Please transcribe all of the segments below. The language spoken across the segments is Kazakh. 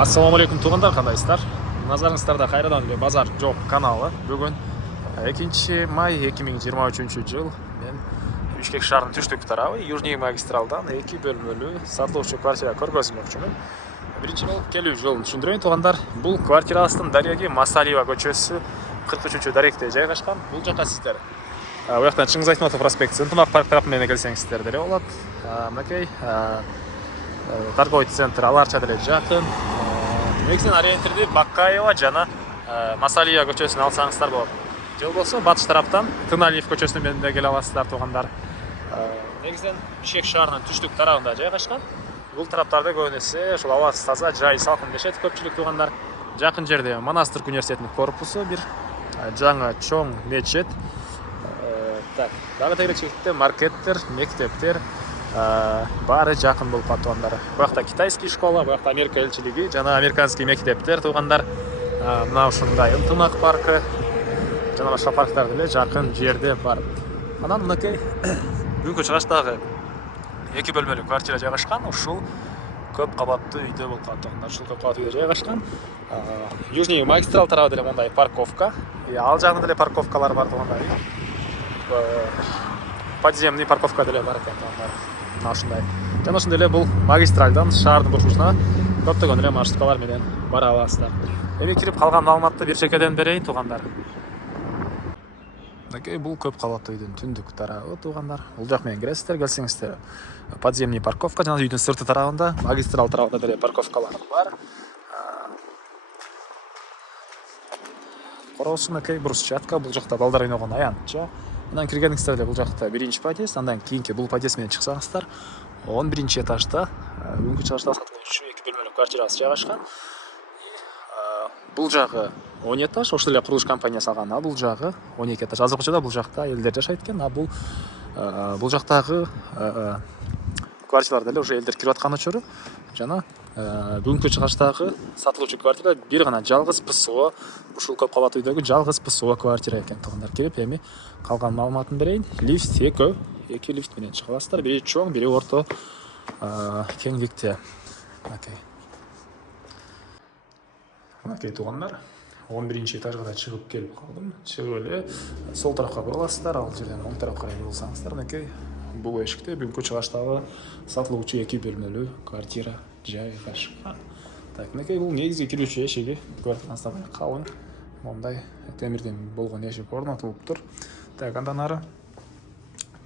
Ассаламу алейкум туғандар, қандайсыздар? Назарыңыздарда қайрадан эле базар жоқ каналы. Бүгін 2 май 2023 жыл. Мен Бишкек шаарынын түштүк тарабы Южный магистралдан 2 бөлмөлүү сатылуучу квартира көргөзмөкчүмүн. Биринчи болуп келүү жолун түшүндүрөйүн туғандар. Бул квартирабыздын дареги Масалиева көчөсү 43 даректе жайгашкан. Бул жака сиздер Ояқтан Чыңгыз Айтматов проспекти Ынтымак парк тарапынан менен келсеңиздер деле болот. Мынакей торговый центр аларча деле жакын. Негизинен ориентирди Бакаева жана Масалия көчөсүн алсаңыздар болот. Же болбосо батыш тараптан Тыналиев көчөсүнөн менен де келе аласыздар туғандар. Негизинен Бишкек шаарынын түштүк тарабында жайгашкан. Бул тараптарда көбүнесе ушул абасы таза, жай салкын дешет көпчүлүк туғандар. Жакын жерде Монастырь университетинин корпусу, бир жаңы чоң мечет. Так, дагы тегеречиликте маркеттер, мектептер баары жакын болуп калат туғандар. Буякта китайский школа, буякта Америка элчилиги жана американский мектептер туғандар. Мына ушундай Ынтымак паркы жана башка парктар деле жакын жерде бар. Анан мынакей бүгүнкү чыгаштагы 2 бөлмөлүү квартира жайгашкан. Ушул көп кабаттуу үйдө болуп калат туғандар. Ушул көп кабаттуу үйдө жайгашкан. Южный магистрал тарабы деле мондай парковка. Ал жагында деле парковкалар бар туғандар. Подземный парковка деле бар экен туғандар. Мына ушундай. Жана ошондой эле бул магистралдан шаардын бурчусуна көптөгөн эле маршруткалар менен бара аласыздар. Эми кирип калган маалыматты бир чекеден берейин туғандар. Мынакей бул көп кабаттуу үйдүн түндүк тарабы туғандар. Бул жак менен киресиздер, келсеңиздер. Подземный парковка жана үйдүн сырты тарабында, магистрал тарабында деле парковкалар бар. Коросу мынакей брусчатка, бул жакта балдар ойногон аянтча. Андан киргениңиздер деле бул жакта 1-чи подъезд, андан кийинки бул подъезд менен чыксаңыздар 11-чи этажда бүгүнкү чыгышта сатылуучу 2 бөлмөлүү квартирасы жайгашкан. Бул жагы 10 этаж, ошол эле курулуш компаниясы алган. Бул жагы 12 этаж. Азыр көчөдө бул жакта элдер жашайт экен. Бул жактагы квартиралар деле уже элдер кирип аткан учуру. Жана бүгүнкү чыгаштагы сатылуучу квартира бир гана жалгыз ПСО, ушул көп кабаттуу үйдөгү жалгыз ПСО квартира экен туғандар. Кирип эми калган маалыматын берейин. Лифт экөө, 2 лифт менен чыга аласыздар. Бири чоң, бири орто кеңдикте. Мынакей туғандар. 11-чи этажга да чыгып келип калдым. Чыгып эле сол тарапка бура аласыздар. Ал жерден оң тарапка карай бурулсаңыздар, мынакей бул эшикте бүгүнкү чыгаштагы сатылуучу 2 бөлмөлүү квартира жайгашкан. Так, мынакей бул негизги кирүүчү эшиги. Көрүп калың. Мондай темирден болгон эшик орнотулуптур. Так, андан ары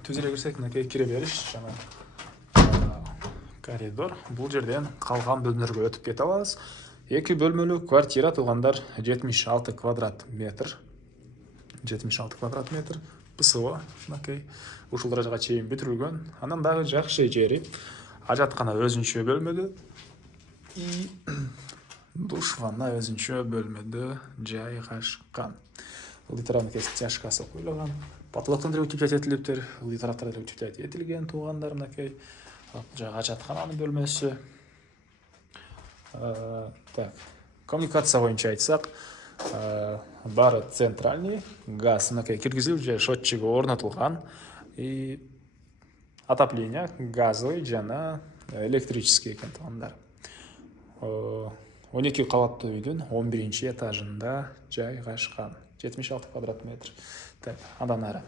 түз эле кирсек, мынакей кире бериш жана коридор. Бул жерден калган бөлмөлөргө өтүп кете алабыз. 2 бөлмөлүү квартира туғандар 76 квадрат метр. 76 квадрат метр. ПСО, мынакей ушул даражага чейин бүтүрүлгөн. Анан дагы жакшы жери ажаткана өзүнчө бөлмөдө и душвана өзүнчө бөлмөдө жайгашкан. Бул тарапка стяжкасы коюлган. Потолоктон деле утеплять этилиптир. Бул тараптар деле утеплять этилген туғандар, мынакей. Жана ажаткананын бөлмөсү. Так, коммуникация боюнча айтсак, бары центральный газ, мынакей киргизилип же счетчиги орнотулган. И отопление газовый жана электрический экен туғандар. 12 кабаттуу үйдүн 11-чи этажында жайгашкан. 76 квадрат метр. Так, андан ары.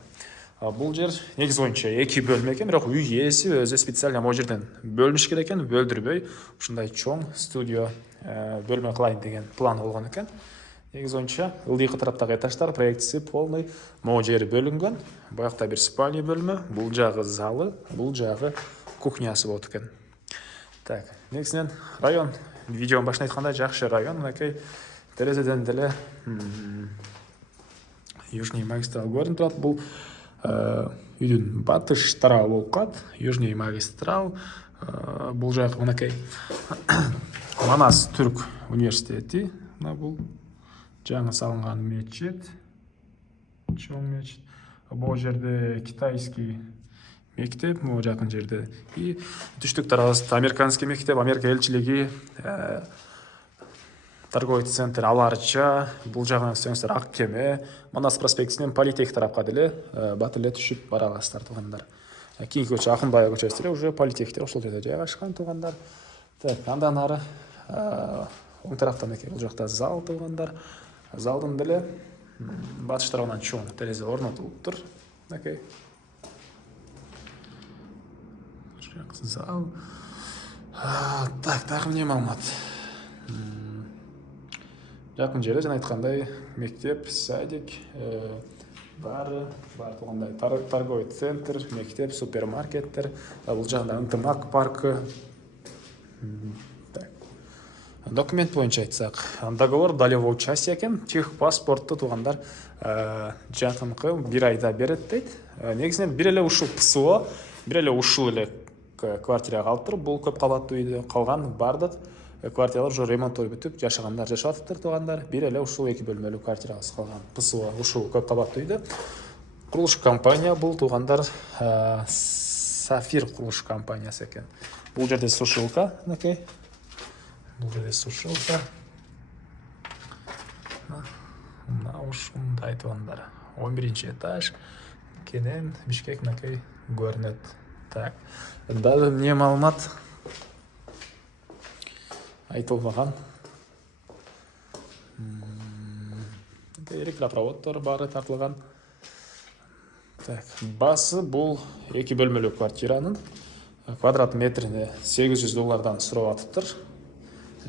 Бул жер негиз боюнча 2 бөлмө экен, бирок үй ээси өзү специально могу жерден бөлүнүш керек экен, бөлдүрбөй ушундай чоң студио бөлмө кылайын деген план болгон экен. Негиз боюнча ылдыйкы тараптагы этаждар проектisi полный могу жери бөлүнгөн. Буякта бир спальня бөлмө, бул жагы залы, бул жагы кухнясы болот экен. Так, негизинен район видеонун башында айткандай жакшы район. Мынакей терезеден деле Южный магистрал көрүнүп турат. Бул үйдүн батыш тарабы болуп калат. Южный магистрал. Бул жак мынакей Манас Түрк университети. Мына бул жаңы салынган мечет. Чоң мечет. Бул жерде китайский мектеп, могу жакын жерде. И түштүк тарабыбызда американский мектеп, Америка элчилиги, торговый центр аларча, бул жагына сөзсөздөр ак кеме, Манас проспектисинен политех тарапка деле бат эле түшүп бара аласыздар туғандар. Кийинки көчө Акынбаева көчөсү деле уже политехте ошол жерде жайгашкан туғандар. Так, андан ары оң тараптан екен бұл жақта зал туғандар. Залдың деле батыш тарабынан чоң терезе орнатылып тұр. Окей. Зал. Так, тағы не маалымат. Жақын жерде жаңа айтқандай мектеп, садик, бар туғандай торговый центр, мектеп, супермаркеттер, бұл жағында ынтымақ паркі. Документ бойынша айтсақ, договор долевой участие екен, техпаспортты туғандар жақынқы бір айда береді дейді. Негізінен бір еле ушыл ПСО, бір еле ушыл еле квартира қалып тұр. Бұл көп қабатты үйде қалған бардық. Квартиралар уже ремонт ой бүтіп, жашағандар жашатыптыр туғандар. Бір еле ушыл 2 бөлмелі квартирасы қалған. ПСО ушыл көп қабатты үйде. Құрылыш компания бұл туғандар Сафир құрылыш компаниясы екен. Бұл жерде сушилка, окей. Бұл жерде сушилка. Ушындай туғандар. 11-ші этаж. Кенен Бишкек накей көрінеді. Так. Даже не маалымат айтылмаған. Электропроводтар бары тартылған. Так, басы бұл 2 бөлмелі квартираның квадрат метріне $800 сұрап атыптыр.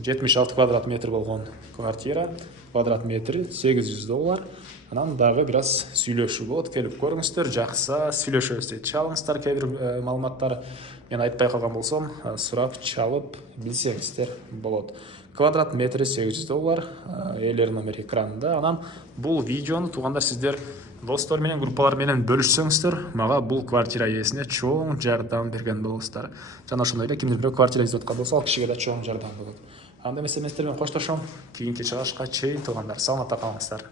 76 квадрат метр болған квартира, квадрат метрі $800. Анан дағы біраз сөйлеуші болады, келіп көріңіздер, жақса сөйлеуші дейді. Чалыңыздар кейбір маалыматтар мен айтпай қалған болсам, сұрап чалып білсеңіздер болады. Квадрат метрі $800, елер номер экранында. Анан бұл видеоны туғандар сіздер достар менен, группалар менен бөлішсеңіздер, маға бұл квартира иесіне чоң жардам берген болыңыздар. Жана ошондой эле кимдир бирөө квартира издеп аткан болсо, ал кишиге да чоң жардам болот. Анда эмес эместермен коштошом. Кийинки чыгышка чейин туғандар, саламатта калыңыздар.